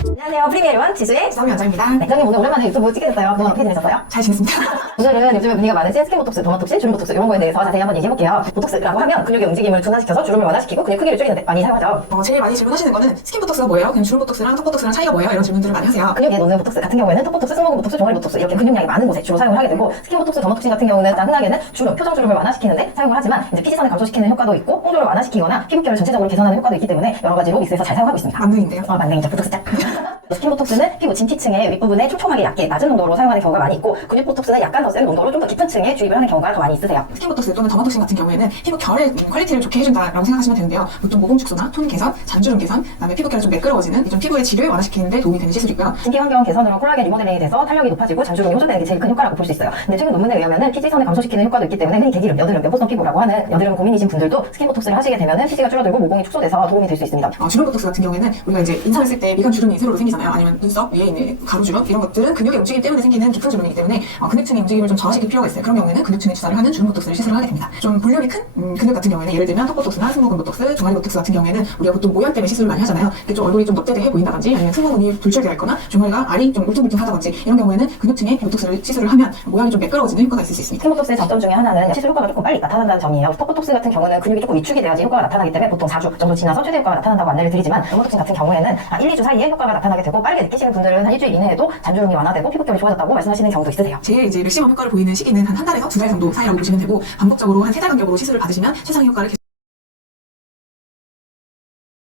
안녕하세요. 프리미어원 지수의 지성이 원장입니다. 네, 원장님 오늘 오랜만에 유튜브 찍게 됐어요. 그동안 어떻게 지내셨어요? 잘 지냈습니다. 오늘은 요즘에 문의가 많으신 스킨보톡스, 더마톡스, 주름보톡스 이런 거에 대해서 자세히 한번 얘기해볼게요. 보톡스라고 하면 근육의 움직임을 둔화시켜서 주름을 완화시키고 근육 크기를 줄이는 데 많이 사용하죠. 제일 많이 질문하시는 거는 스킨보톡스가 뭐예요? 그냥 주름보톡스랑 턱보톡스랑 차이가 뭐예요? 이런 질문들을 많이 하세요. 근육에 놓는 보톡스 같은 경우에는 턱보톡스, 승모근보톡스, 종아리보톡스 이렇게 근육량이 많은 곳에 주로 사용을 하게 되고 스킨보톡스, 더마톡신 같은 경우는 흔하게는 주름, 표정주름을 완화시키는데 사용을 하지만 이제 피지선을 감소시키는 효과도 있고 홍조를 완화시키거나 피부결을 전체적으로 개선하는 효과도 있기 때문에 여러 가지로 믹스해서 잘 사용하고 있습니다. 만능인데요. 만능이죠. 보톡스 짝. 스킨보톡스는 피부 진피층의 윗부분에 촘촘하게 얇게 낮은 농도로 사용하는 경우가 많이 있고 근육보톡스는 약간 더 센 농도로 좀 더 깊은 층에 주입을 하는 경우가 더 많이 있으세요. 스킨보톡스 또는 더마톡신 같은 경우에는 피부 결의 퀄리티를 좋게 해준다라고 생각하시면 되는데요. 보통 모공 축소나 톤 개선, 잔주름 개선, 그다음에 피부결이 좀 매끄러워지는 좀 피부의 질을 완화시키는 데 도움이 되는 시술이고요. 진피 환경 개선으로 콜라겐 리모델링이 돼서 탄력이 높아지고 잔주름이 호전되는 게 제일 큰 효과라고 볼 수 있어요. 근데 최근 논문에 의하면은 피지선을 감소시키는 효과도 있기 때문에 흔히 대기름, 여드름, 면보성 피부라고 하는 여드름 고민이신 분들도 스킨보톡스를 하시게 되면은 피지가 줄어들고 모공이 축소돼서 도움이 될 수 있습니다. 주름보톡스 같은 경우에는 우리가 이제 인상을 쓸 때 미간 주름이 세로로 생기잖아요. 아니면 눈썹 위에 있는 가로주름 이런 것들은 근육의 움직임 때문에 생기는 깊은 주름이기 때문에 근육층의 움직임을 좀 저하시킬 필요가 있어요. 그런 경우에는 근육층에 주사를 하는 주름보톡스를 시술을 하게 됩니다. 좀 볼륨이 큰 근육 같은 경우에는 예를 들면 턱보톡스나 승모근보톡스, 종아리보톡스 같은 경우에는 우리가 보통 모양 때문에 시술을 많이 하잖아요. 좀 얼굴이 좀 넙대대해 보인다든지 아니면 승모근이 불철되어 있거나 종아리가 알이 좀 울퉁불퉁하다든지 이런 경우에는 근육층에 보톡스를 시술을 하면 모양이 좀 매끄러워지는 효과가 있을 수 있습니다. 스킨보톡스의 장점 중에 하나는 시술 효과가 조금 빨리 나타난다는 점이에요. 턱보톡스 같은 경우는 근육이 조금 위축이 돼야지 효과가 나타나기 때문에 보통 4주 정도 지나서 최대 효과가 나타난다고 안내를 드리지만 더마톡신 같은 경우에는 1, 2주 사이에 효과가 나타나게 되고 빠르게 느끼시는 분들은 한 일주일 이내에도 잔주름이 완화되고 피부결이 좋아졌다고 말씀하시는 경우도 있으세요. 제일 이제 맥시멈 효과를 보이는 시기는 한 달에서 2달 정도 사이라고 보시면 되고 반복적으로 한 3달 간격으로 시술을 받으시면 최상의 효과를